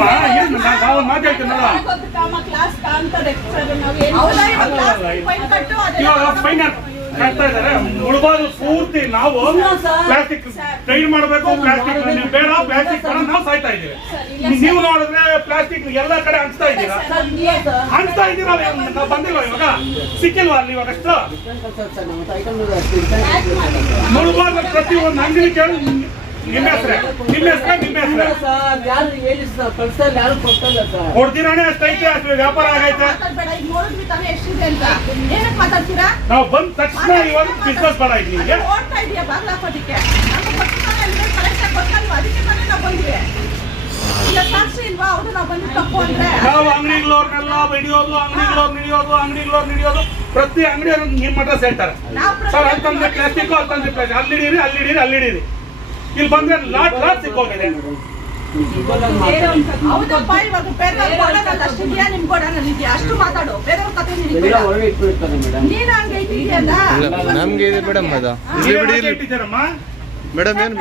ಅಲ್ಲಮ್ಮ ಏನು ನಾವು ಮಾತಾಡ್ತೀನಲ್ಲ ಇವಾಗ ಫೈನಲ್ ಕಟ್ತಾ ಇದ್ದಾರೆ ಮುಳುಬಾದು ಪೂರ್ತಿ ನಾವು ಪ್ಲಾಸ್ಟಿಕ್ ಟ್ರೈನ್ ಮಾಡಬೇಕು ಪ್ಲಾಸ್ಟಿಕ್ ಬೇಡ ಪ್ಲಾಸ್ಟಿಕ್ ನಾವು ಸಾಯ್ತಾ ಇದ್ದೀವಿ ನೀವು ನೋಡಿದ್ರೆ ಪ್ಲಾಸ್ಟಿಕ್ ಎಲ್ಲ ಕಡೆ ಹಂಚ್ತಾ ಇದ್ದೀರಾ ನಾವು ಬಂದಿಲ್ವ ಇವಾಗ ಸಿಕ್ಕಿಲ್ವಾ ಅಲ್ಲಿ ಇವಾಗ ಅಷ್ಟು ಮುಳುಬಾದ ಪ್ರತಿ ಒಂದು ಅಂಗಡಿ ಕೇಳಿ ನಿಮ್ಮ ಹೆಸರೇ ಕೊಡ್ತೀರಾನೆ ಅಷ್ಟೈತೆ ಅಷ್ಟು ವ್ಯಾಪಾರ ಆಗೈತೆ ನಾವು ಬಂದ ತಕ್ಷಣ ಇವಾಗ ಬಿಸ್ನೆಸ್ ಬೇಡ ಆಯ್ತು ನಿಮಗೆ ನಾವು ಅಂಗಡಿಗಳವ್ರನ್ನೆಲ್ಲ ಹಿಡಿಯೋದು ಪ್ರತಿ ಅಂಗಡಿ ನಿಮ್ಮ ಅಡ್ರೆಸ್ ಹೇಳ್ತಾರೆ ಸರ್ ಅಲ್ಲಿ ತಂದ್ರೆ ಪ್ಲಾಸ್ಟಿಕ್ ಅಲ್ಲಿಡೀರಿ ಇಲ್ಲಿ ಬಂದ್ರೆ ಲಾಟ್ ಸಿಕ್ಕೋಗಿದೆ ನಮ್ಗೆ ಇದೆ ಮೇಡಮ್ ಅದು ಮೇಡಮ್ ಏನು